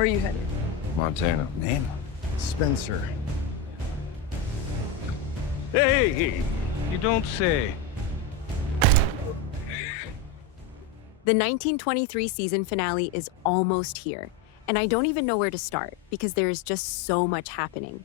Where are you headed? Montana. Name? Spencer. Hey, you don't say. The 1923 season finale is almost here, and I don't even know where to start because there is just so much happening.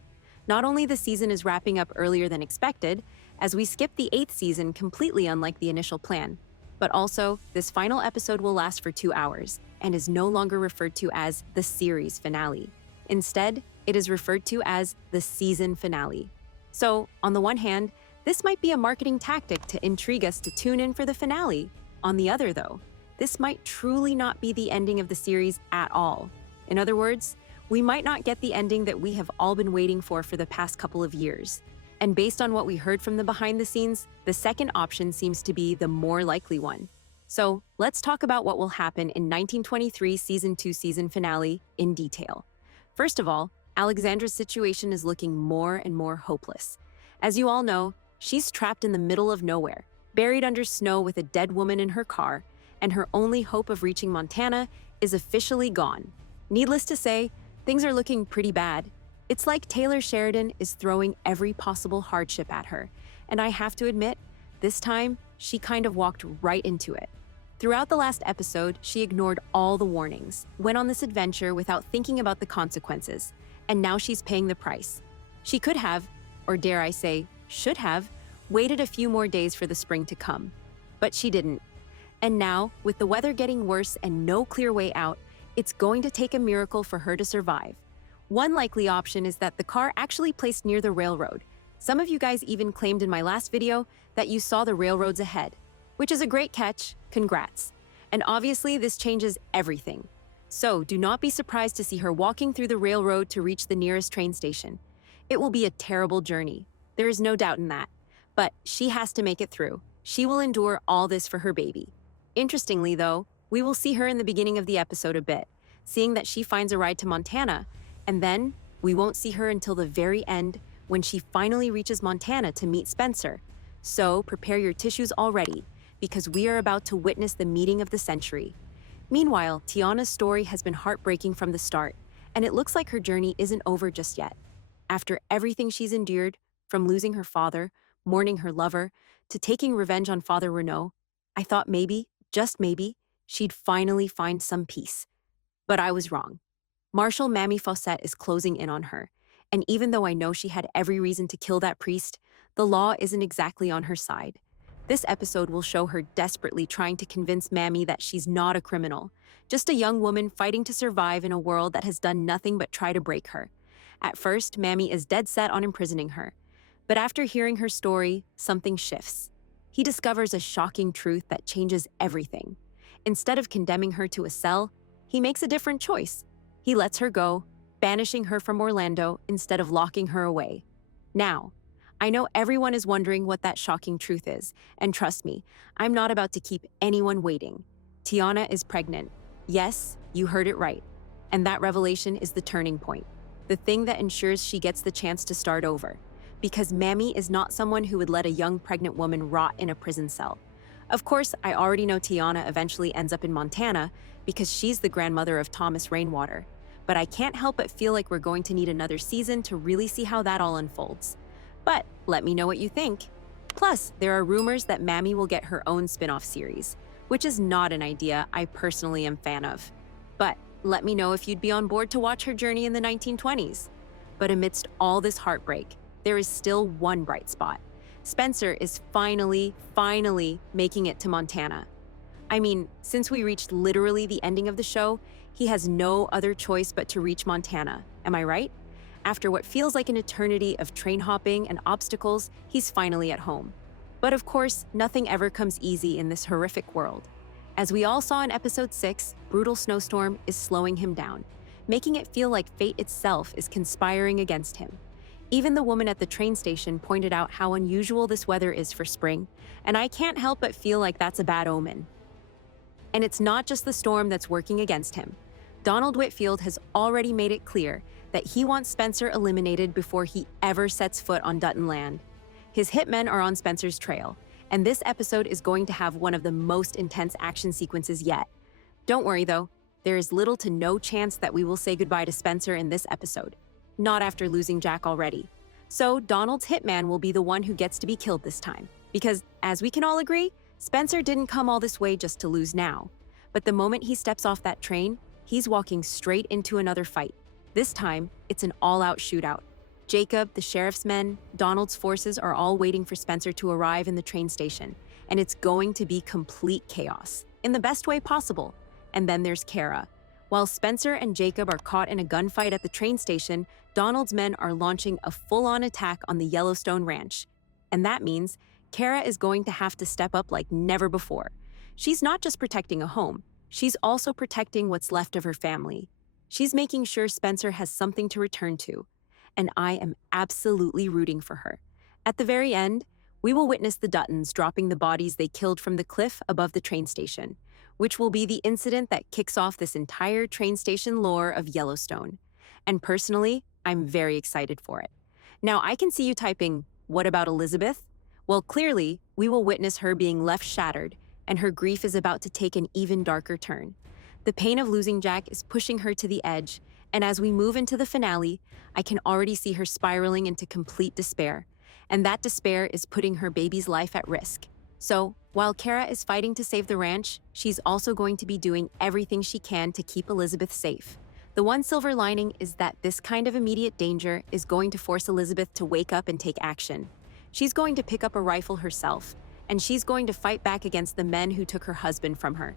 Not only the season is wrapping up earlier than expected, as we skip the 8th season completely unlike the initial plan, but also this final episode will last for 2 hours and is no longer referred to as the series finale. Instead, it is referred to as the season finale. So, on the one hand, this might be a marketing tactic to intrigue us to tune in for the finale. On the other, though, this might truly not be the ending of the series at all. In other words, we might not get the ending that we have all been waiting for the past couple of years. And based on what we heard from the behind the scenes, the second option seems to be the more likely one. So, let's talk about what will happen in 1923 Season 2 season finale in detail. First of all, Alexandra's situation is looking more and more hopeless. As you all know, she's trapped in the middle of nowhere, buried under snow with a dead woman in her car, and her only hope of reaching Montana is officially gone. Needless to say, things are looking pretty bad. It's like Taylor Sheridan is throwing every possible hardship at her, and I have to admit, this time, she kind of walked right into it. Throughout the last episode, she ignored all the warnings, went on this adventure without thinking about the consequences, and now she's paying the price. She could have, or dare I say, should have, waited a few more days for the spring to come. But she didn't. And now, with the weather getting worse and no clear way out, it's going to take a miracle for her to survive. One likely option is that the car actually placed near the railroad. Some of you guys even claimed in my last video that you saw the railroads ahead, which is a great catch, congrats. And obviously this changes everything. So do not be surprised to see her walking through the railroad to reach the nearest train station. It will be a terrible journey, there is no doubt in that. But she has to make it through. She will endure all this for her baby. Interestingly though, we will see her in the beginning of the episode a bit, seeing that she finds a ride to Montana, and then we won't see her until the very end when she finally reaches Montana to meet Spencer. So prepare your tissues already, because we are about to witness the meeting of the century. Meanwhile, Tiana's story has been heartbreaking from the start, and it looks like her journey isn't over just yet. After everything she's endured, from losing her father, mourning her lover, to taking revenge on Father Renaud, I thought maybe, just maybe, she'd finally find some peace. But I was wrong. Marshal Mamie Fawcett is closing in on her, and even though I know she had every reason to kill that priest, the law isn't exactly on her side. This episode will show her desperately trying to convince Mamie that she's not a criminal, just a young woman fighting to survive in a world that has done nothing but try to break her. At first, Mamie is dead set on imprisoning her, but after hearing her story, something shifts. He discovers a shocking truth that changes everything. Instead of condemning her to a cell, he makes a different choice. He lets her go, banishing her from Orlando instead of locking her away. Now, I know everyone is wondering what that shocking truth is, and trust me, I'm not about to keep anyone waiting. Tiana is pregnant. Yes, you heard it right. And that revelation is the turning point, the thing that ensures she gets the chance to start over. Because Mamie is not someone who would let a young pregnant woman rot in a prison cell. Of course, I already know Tiana eventually ends up in Montana because she's the grandmother of Thomas Rainwater. But I can't help but feel like we're going to need another season to really see how that all unfolds. But let me know what you think. Plus, there are rumors that Mamie will get her own spin-off series, which is not an idea I personally am fan of. But let me know if you'd be on board to watch her journey in the 1920s. But amidst all this heartbreak, there is still one bright spot. Spencer is finally making it to Montana. I mean, since we reached literally the ending of the show, he has no other choice but to reach Montana. Am I right? After what feels like an eternity of train hopping and obstacles, he's finally at home. But of course, nothing ever comes easy in this horrific world. As we all saw in episode 6, brutal snowstorm is slowing him down, making it feel like fate itself is conspiring against him. Even the woman at the train station pointed out how unusual this weather is for spring, and I can't help but feel like that's a bad omen. And it's not just the storm that's working against him. Donald Whitfield has already made it clear that he wants Spencer eliminated before he ever sets foot on Dutton land. His hitmen are on Spencer's trail, and this episode is going to have one of the most intense action sequences yet. Don't worry though, there is little to no chance that we will say goodbye to Spencer in this episode. Not after losing Jack already. So Donald's hitman will be the one who gets to be killed this time. Because, as we can all agree, Spencer didn't come all this way just to lose now. But the moment he steps off that train, he's walking straight into another fight. This time, it's an all-out shootout. Jacob, the sheriff's men, Donald's forces are all waiting for Spencer to arrive in the train station, and it's going to be complete chaos, in the best way possible. And then there's Kara. While Spencer and Jacob are caught in a gunfight at the train station, Donald's men are launching a full-on attack on the Yellowstone ranch. And that means Kara is going to have to step up like never before. She's not just protecting a home, she's also protecting what's left of her family. She's making sure Spencer has something to return to. And I am absolutely rooting for her. At the very end, we will witness the Duttons dropping the bodies they killed from the cliff above the train station, which will be the incident that kicks off this entire train station lore of Yellowstone. And personally, I'm very excited for it. Now, I can see you typing, "What about Elizabeth?" Well, clearly, we will witness her being left shattered, and her grief is about to take an even darker turn. The pain of losing Jack is pushing her to the edge, and as we move into the finale, I can already see her spiraling into complete despair. And that despair is putting her baby's life at risk. So, while Kara is fighting to save the ranch, she's also going to be doing everything she can to keep Elizabeth safe. The one silver lining is that this kind of immediate danger is going to force Elizabeth to wake up and take action. She's going to pick up a rifle herself, and she's going to fight back against the men who took her husband from her.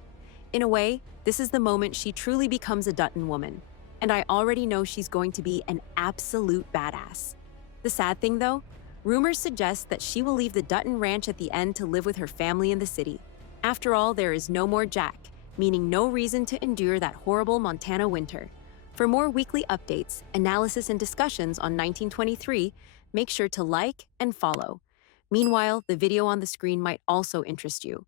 In a way, this is the moment she truly becomes a Dutton woman. And I already know she's going to be an absolute badass. The sad thing though, rumors suggest that she will leave the Dutton ranch at the end to live with her family in the city. After all, there is no more Jack, meaning no reason to endure that horrible Montana winter. For more weekly updates, analysis, and discussions on 1923, make sure to like and follow. Meanwhile, the video on the screen might also interest you.